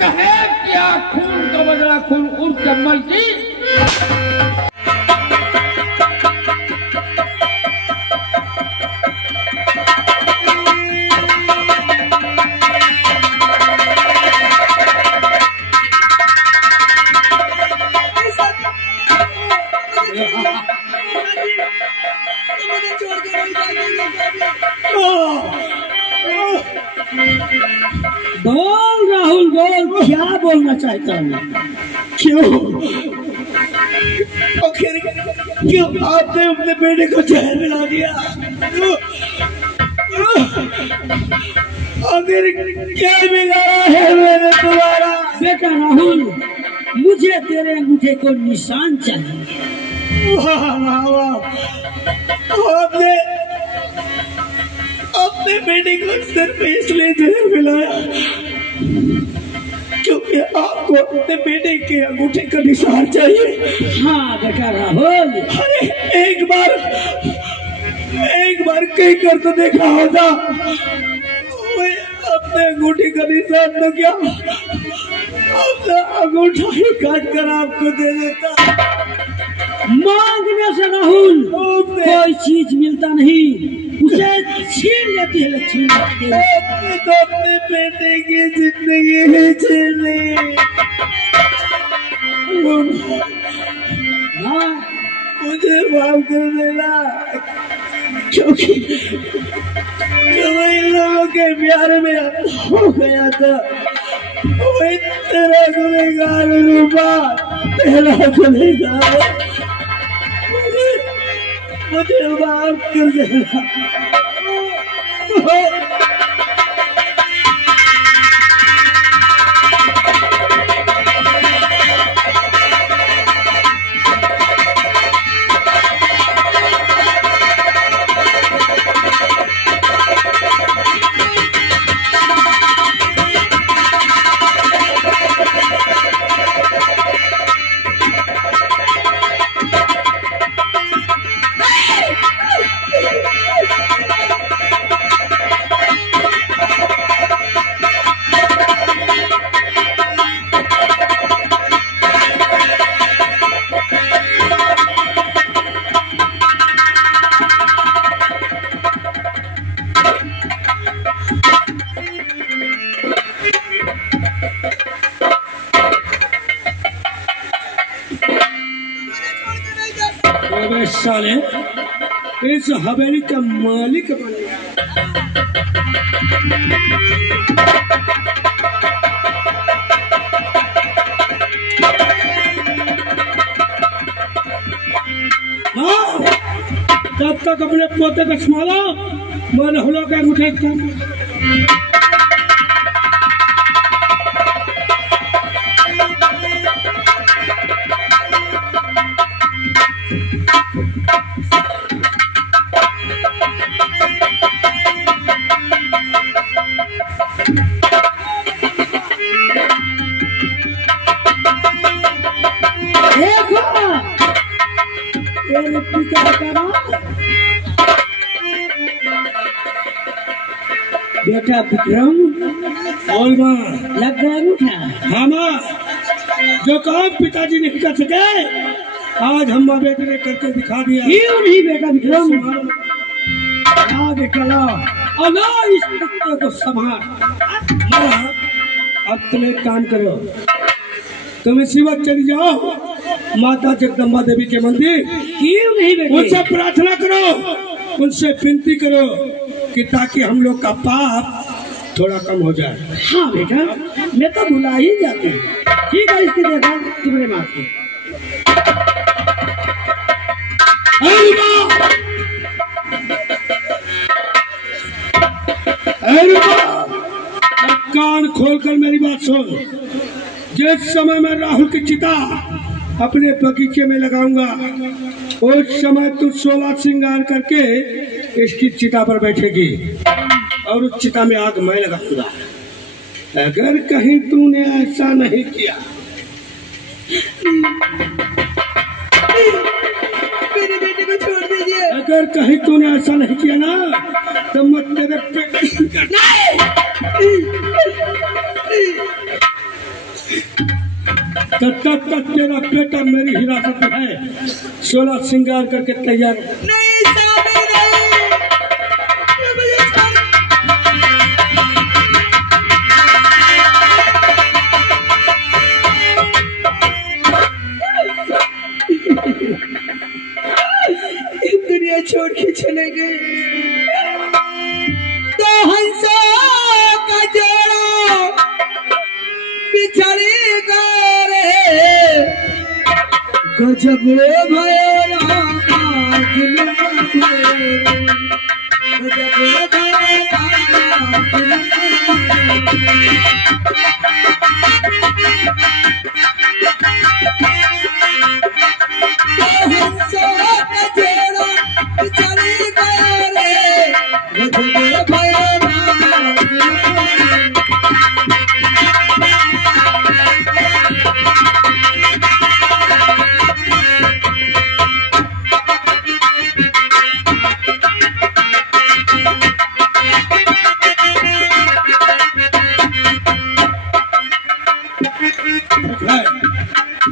कहे क्या खून का बदला खून उर्फ जम्मल की। बोल राहुल बोल, क्या बोलना चाहता हूँ? क्यों आखिर क्यों आपने अपने बेटे को जहर मिला दिया? आखिर क्या बिगाड़ा है मैंने तुम्हारा? बेटा राहुल, मुझे तेरे अंगूठे को निशान चाहिए। वाह वाह वाह, आपने अपने बेटे को सिर्फ इसलिए जहर मिलाया क्योंकि आपको अपने बेटे के अंगूठे का निशान चाहिए? हाँ बेटा राहुल। अरे एक बार कहीं कर तो देखा होता, अपने अंगूठे का निशान तो क्या अपना अंगूठा ही काट कर आपको दे देता। मांगने से राहुल कोई चीज मिलता नहीं, उसे छीन लेती है लक्ष्मी। आपने तो अपने बेटे की जिंदगी ही छीन ली। मुझे माफ कर देना, क्योंकि इन लोगों के प्यार में हो गया था। वही तेरा गुनहगार रूपा, तेरा गुनहगार, मुझे माफ कर देना। साले इस हवेली का मालिक बन गया। तब तक अपने पोते को संभालो, मैं राहुल का अंगूठा बेटा विक्रम, बोल माँ। लग गया अंगूठा? हाँ माँ, जो काम पिताजी नहीं कर सके आज हम माँ बेटे ने करके दिखा दिया। क्यों नहीं बेटा विक्रम? बेटा ला इस कुत्ते को संभाल। अब तुम एक काम करो, तुम इसी वक्त चली जाओ माता जगदम्बा देवी के मंदिर। क्यों नहीं बेटा? उनसे प्रार्थना करो, उनसे विनती करो कि ताकि हम लोग का पाप थोड़ा कम हो जाए। हाँ बेटा, मैं तो भुला ही जाती हूँ। ठीक है, इसकी देखा तुम्हारे माफ की। कान खोलकर मेरी बात सुन। जिस समय मैं राहुल की चिता अपने बगीचे में लगाऊंगा, उस समय तू 16 श्रृंगार करके इसकी चिता पर बैठेगी और उस चिता में आग मैं लगाऊंगा। अगर कहीं तूने ऐसा नहीं किया, मेरे बेटे को छोड़ दीजिए। अगर कहीं तूने ऐसा नहीं किया ना, तो मैं तेरे पे तब तक तेरा बेटा मेरी हिरासत में है। 16 श्रृंगार करके तैयार हो। नहीं स्वामी नहीं, मुझे छोड़। दुनिया छोड़ के चले गए तो हंसों का जोड़ा बिछड़ी गए रे। गजब भयो रामा जुल्म भयो, गजब भयो रामा जुल्म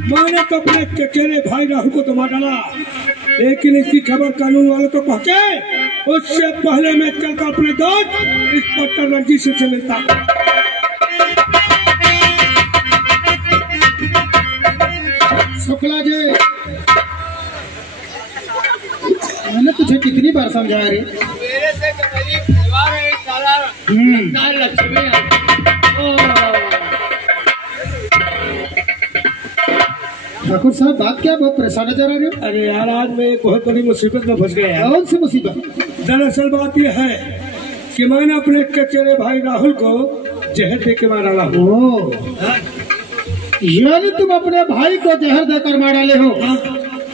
मैंने तो अपने चचेरे भाई राहुल को तो मार डाला, लेकिन इसकी खबर कानून वालों को पहुंचे उससे पहले मैं चलकर अपने दोस्त इंस्पेक्टर रंजीत सिंह से मिलता। शुक्ला जी, मैंने तुझे कितनी बार समझाया रे? मेरे से कमली परिवार है साला लक्ष्मी है। ठाकुर साहब, बात क्या? बहुत परेशान नजर आ रहे हो। अरे यार, आज मैं एक बहुत बड़ी मुसीबत में फंस गया। कौन सी मुसीबत? दरअसल बात यह है कि मैंने अपने चचेरे भाई राहुल को जहर दे के मार डाला। यानी तुम अपने भाई को जहर देकर मार डाले हो?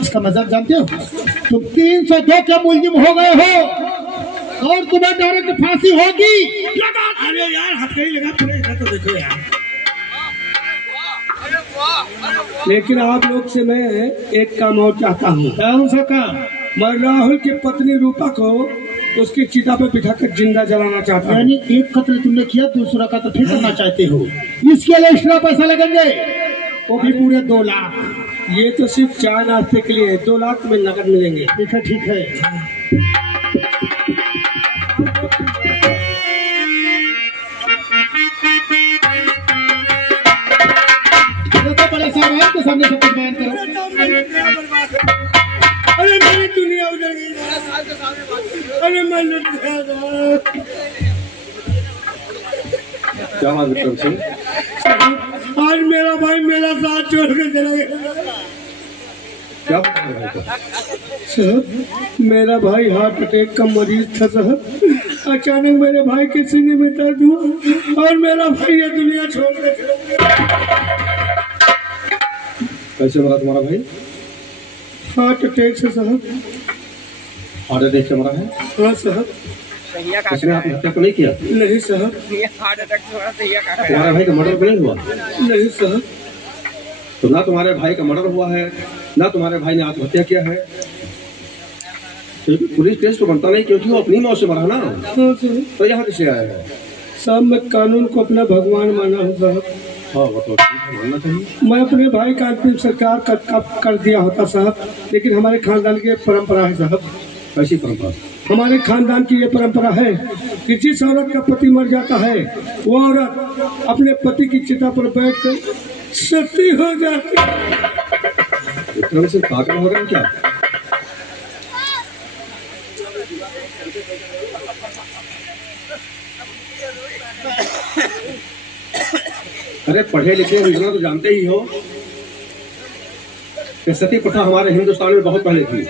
इसका मतलब जानते हो? तुम 302 के मुलजिम हो गए हो और तुम्हें डायरेक्ट फांसी होगी। अरे यार, हथकड़ी लगा पूरे इधर तो देखो यार। लेकिन आप लोग से मैं एक काम और चाहता हूँ। कौन सा काम? मैं राहुल की पत्नी रूपा को उसकी चिता पर बिठाकर जिंदा जलाना चाहता हूँ। यानी एक कत्ल तुमने किया, दूसरा कत्ल फिर करना चाहते हो। इसके लिए एक्स्ट्रा पैसा लगेंगे, वो भी पूरे 2 लाख। ये तो सिर्फ चाय नाश्ते के लिए 2 लाख में नकद मिलेंगे। ठीक है, ठीक है। बड़े साहब के सामने सब कुछ बयान करो। अरे मेरी दुनिया उजड़ गई। अरे मैं लुट गया। क्या बात विक्रम सिंह? आज मेरा भाई मेरा साथ छोड़ के चला गया। क्या बात है भाई का? साहब, मेरा भाई हार्ट अटैक का मरीज था साहब। अचानक मेरे भाई के सीने में दर्द हुआ और मेरा भाई ये दुनिया छोड़ के चला गया। कैसे मरा तुम्हारा भाई? हार्ट अटैक से साहब। हार्ट अटैक से मरा है? हाँ साहब। उसने आत्महत्या तो नहीं किया? नहीं साहब। तुम्हारे भाई का मर्डर तो नहीं हुआ? नहीं साहब। तो ना तुम्हारे भाई का मर्डर हुआ है, ना तुम्हारे भाई ने आत्महत्या किया है। तो पुलिस केस तो बनता नहीं, क्योंकि वो अपनी मौत से मरा ना। हाँ साहब। तो यहाँ कैसे आया है? साहब, मैं कानून को अपना भगवान माना हूँ साहब। हाँ, वो तो ठीक है, मानना चाहिए। मैं अपने भाई का अंतिम संस्कार कर दिया होता साहब, लेकिन हमारे खानदान की एक परंपरा है साहब। कैसी परंपरा? हमारे खानदान की ये परंपरा है कि जिस औरत का पति मर जाता है वो औरत अपने पति की चिता पर बैठकर सती हो जाती है। विक्रम सिंह पागल हो गए क्या? अरे पढ़े लिखे इतना तो जानते ही हो कि सती प्रथा हमारे हिंदुस्तान में बहुत पहले थी।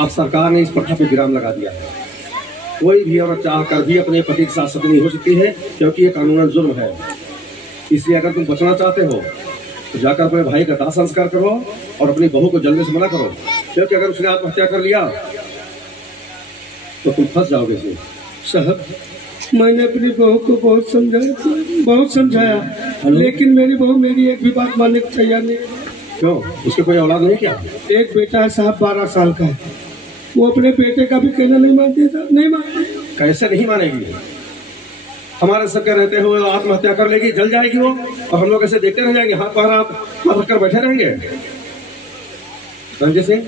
अब सरकार ने इस प्रथा पे विराम लगा दिया है। कोई भी औरत चाह कर भी अपने पति के साथ सती नहीं हो सकती है, क्योंकि ये कानूनन जुर्म है। इसलिए अगर तुम बचना चाहते हो तो जाकर अपने भाई का दाह संस्कार करो और अपनी बहू को जलने से मना करो, क्योंकि अगर उसने आत्महत्या कर लिया तो तुम फंस जाओगे इसमें। साहब, मैंने अपनी बहू को बहुत समझाया, लेकिन मेरी बहू मेरी एक भी बात मानने को तैयार नहीं। क्यों? उसके कोई औलाद नहीं क्या? एक बेटा है साहब, 12 साल का है। वो अपने बेटे का भी कहना नहीं मानती साहब, नहीं मानती। कैसे नहीं मानेगी? हमारे सबके रहते हुए आत्महत्या कर लेगी, जल जाएगी वो, और हम लोग ऐसे देखते रह जाएंगे, हाथ पैर आप रख कर बैठे रहेंगे। रंजीत सिंह,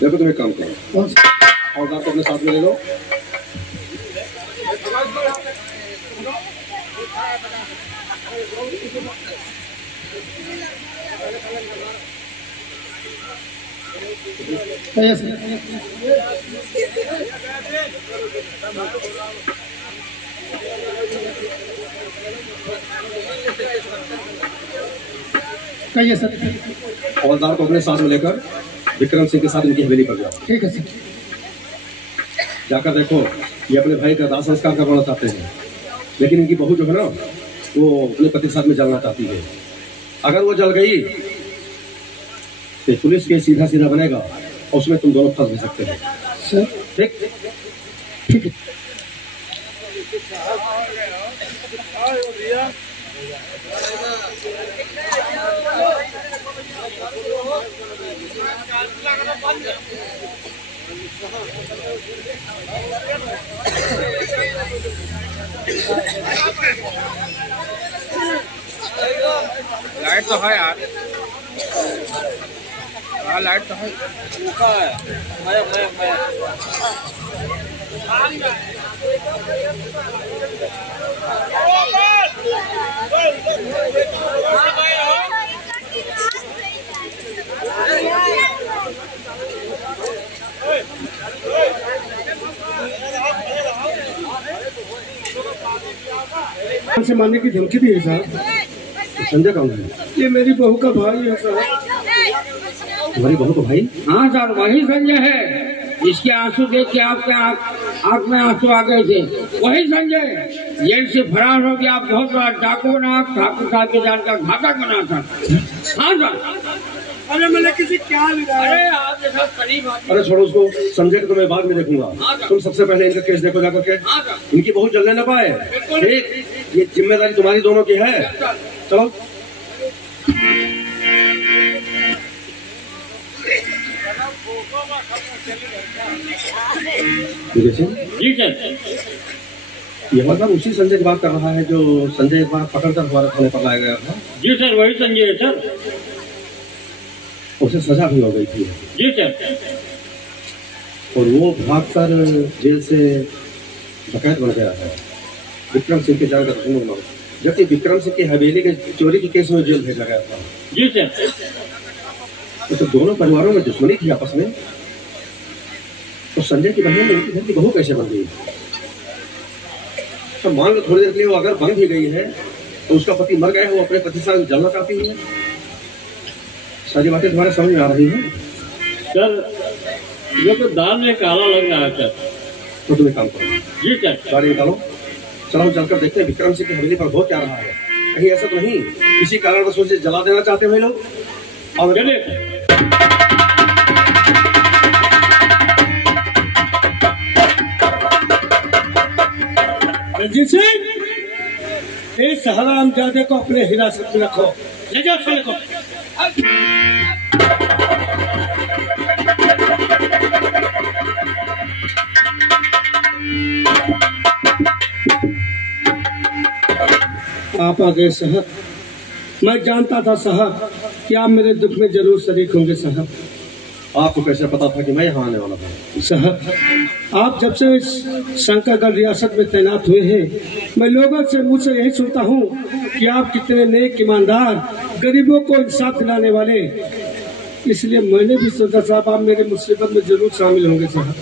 देखो तुम एक काम करो, औजार को अपने साथ में ले लो। यस कहिए सर। औजार को अपने साथ में लेकर विक्रम सिंह के साथ इनकी हवेली पर जाओ। ठीक है सर। जाकर देखो, ये अपने भाई का दाह संस्कार करवाना चाहते हैं, लेकिन इनकी बहू जो है ना, वो अपने पति के साथ में जलना चाहती है। अगर वो जल गई तो पुलिस के सीधा सीधा बनेगा और उसमें तुम दोनों फंस भी सकते हो। सर ठीक ठीक है। लाइट तो है यार, हाँ लाइट तो है। से मारने की धमकी दी है साहब। संजय कौन है? ये मेरी बहू का भाई है साहब। तुम्हारी बहू का भाई? हाँ सर, वही संजय है। इसके आंसू देख के आपके आंख में आंसू आ गए थे। वही संजय जेल से फरार हो गया, बहुत बड़ा डाकू बना, ठाकुर साहब के जान का घातक बना था। हाँ सर। अरे मैंने किसी क्या बिगाड़ा? अरे आपके साथ करीब अरे छोड़ो उसको, संजय को तो मैं बाद में देखूंगा। तुम सबसे पहले इनका केस देखो जाकर के, इनकी बहू जलने न पाए। ठीक, ये जिम्मेदारी तुम्हारी दोनों की है। चलो जी सर। यह मतलब उसी संजय की बात कर रहा है जो संजय एक बार पकड़कर हमारे थाने पर लाया गया था? जी सर, वही संजय है सर। उसे सजा भी हो गई थी। जी सर। और वो भागकर जेल से डकैत बन गया है, विक्रम सिंह के जान का दुश्मन बना, जबकि विक्रम सिंह की हवेली के चोरी के केस में जेल भेजा गया था। जी सर। तो दोनों परिवारों में दुश्मनी थी आपस में, तो संजय की बहन उनकी घर की बहू कैसे बन गई? तो मान लो थोड़ी देर के लिए वो अगर बन भी गई है तो उसका पति मर गया है, वो अपने पति से जलना चाहती है। सारी बातें तुम्हारे समझ में आ रही है? सर ये तो दाल में काला लग रहा है सर। तो तुम एक काम करो, जी सर। गाड़ी निकालो, चलो चलकर देखते हैं विक्रम सिंह की हवेली पर हो क्या रहा है। कहीं ऐसा तो नहीं किसी कारणवश उसे जला देना चाहते हुए लोग? और चलिए। रंजीत सिंह, इस हरामजादे को अपने हिरासत में रखो। ले जाओ साले को। आप आ गए साहब। मैं जानता था साहब कि आप मेरे दुख में जरूर शरीक होंगे साहब। आपको कैसे पता था कि मैं यहाँ आने वाला था? साहब, आप जब से इस शंकरगढ़ रियासत में तैनात हुए हैं, मैं लोगों से मुझसे यही सुनता हूँ कि आप कितने नेक, ईमानदार, गरीबों को इंसाफ दिलाने वाले। इसलिए मैंने भी सोचा साहब आप मेरे मुसीबत में जरूर शामिल होंगे साहब।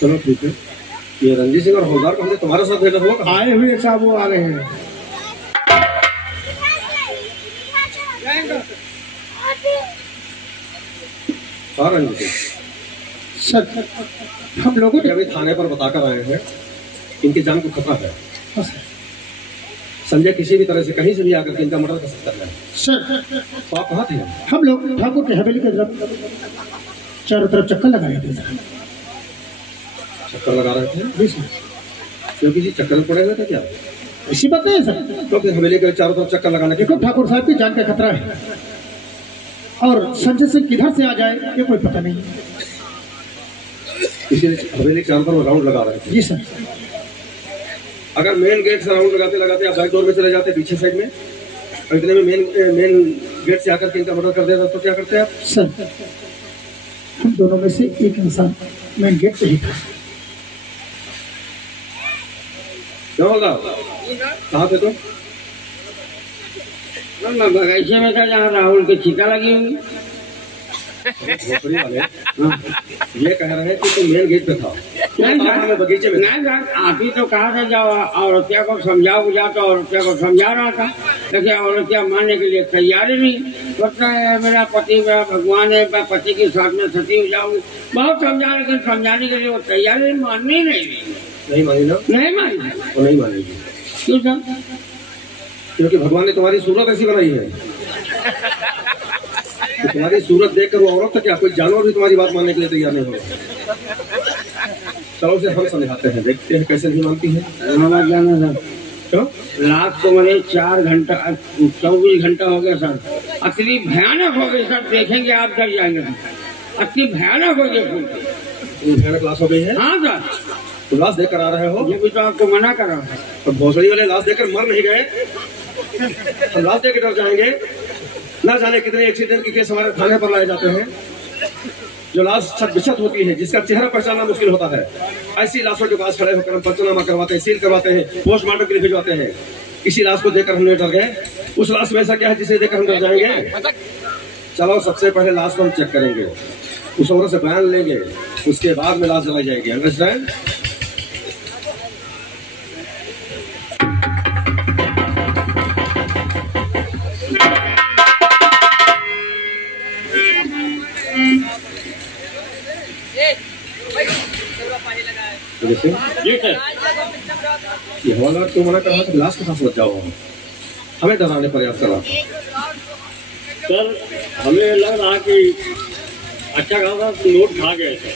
चलो ठीक है, ये रंजीत सिंह और हवलदार को हमने तुम्हारे साथ भेजा होगा। आए हुए साहब, वो आ रहे हैं। हाँ रंजीत सिंह, सर हम लोगों ने अभी थाने पर बताकर आए हैं, इनकी जान को खतरा है। हाँ, सर। संजय किसी भी तरह से कहीं से भी आकर के इनका मर्डर कर सकता है। सर तो आप कहाँ थे? हम लोग ठाकुर की हवेली की तरफ चारों तरफ चक्कर लगा रहे थे सर। चक्कर लगा रहे थे? जी सर। क्यों किसी चक्कर में पड़े हुए थे क्या? ऐसी बात नहीं है सर। तो फिर हवेली के चारों तरफ चक्कर लगाने के देखो ठाकुर साहब की जान का खतरा है, और संजय सिंह किधर से आ जाए ये कोई पता नहीं। इसीलिए हवेली के चारों तरफ राउंड लगा रहे थे। जी सर। अगर मेन गेट से राउंड लगाते लगाते आप बैक डोर में चले जाते पीछे साइड में, और इतने में मेन गेट से आकर के इनका मर्डर कर देता तो क्या करते आप? सर हम दोनों में से एक इंसान मेन गेट पे ही था। क्या होगा? कहाँ थे तुम? मैं बगीचे में था जहाँ राहुल की चिता लगी हुई। भोसड़ी वाले ये कह रहे हैं कि तुम मेन गेट पे था। मैं बगीचे में। नहीं सर, आप ही तो कहा था जाओ औरतिया को समझाओ बुझा, तो औरतिया को समझा रहा था, लेकिन औरतिया मानने के लिए तैयार ही नहीं। पता है मेरा पति मेरा भगवान है, मैं पति के साथ में सती हो जाऊंगी, बहुत समझा, लेकिन समझाने के लिए वो तैयार ही माननी ही नहीं मानी ना? नहीं मानी। वो नहीं मानेगी। क्यों सर? क्योंकि भगवान ने तुम्हारी सूरत ऐसी बनाई है तो तुम्हारी सूरत देखकर वो औरत तो क्या कोई जानवर भी तुम्हारी बात मानने के लिए तैयार नहीं होगा। चलो उसे हम समझाते हैं, देखते हैं कैसे नहीं मानती है। जाना सर, क्यों? रात को मेरे 4 घंटा 24 घंटा हो गया सर, अति भयानक हो गई सर, देखेंगे आप डर जाएंगे सर, अति भयानक हो गई। भयानक लाश हो गई है? हाँ सर। तो लाश देकर आ रहे हो? ये भी तो आपको मना कर रहा हूँ। तो भोसड़ी वाले लाश देकर मर नहीं गए, हम लाश देकर डर जाएंगे। ना जाने कितने एक्सीडेंट के केस हमारे थाने पर लाए जाते हैं, जो लाश छत बिछत होती है, जिसका चेहरा पहचानना मुश्किल होता है। ऐसी लाशों के पास खड़े होकर हम पंचनामा करवाते हैं, सील करवाते हैं, पोस्टमार्टम के लिए भिजवाते हैं। किसी लाश को देखकर हमने डर गए? उस लाश में ऐसा क्या है जिसे देखकर हम डर जाएंगे? चलो सबसे पहले लाश को हम चेक करेंगे, उस औरत से बयान लेंगे, उसके बाद में लाश जलाई जाएगी। अंडरस्टैंड? जी सर। ये हवालात क्यों मना कर रहा था? लाश के साथ मत जाओ, हमें डराने प्रयास कर रहा सर हमें लग रहा कि अच्छा खासा नोट खा गए थे।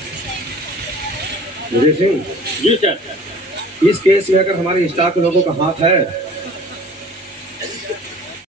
विजय सिंह जी सर। इस केस में अगर हमारे स्टाफ के लोगों का हाथ है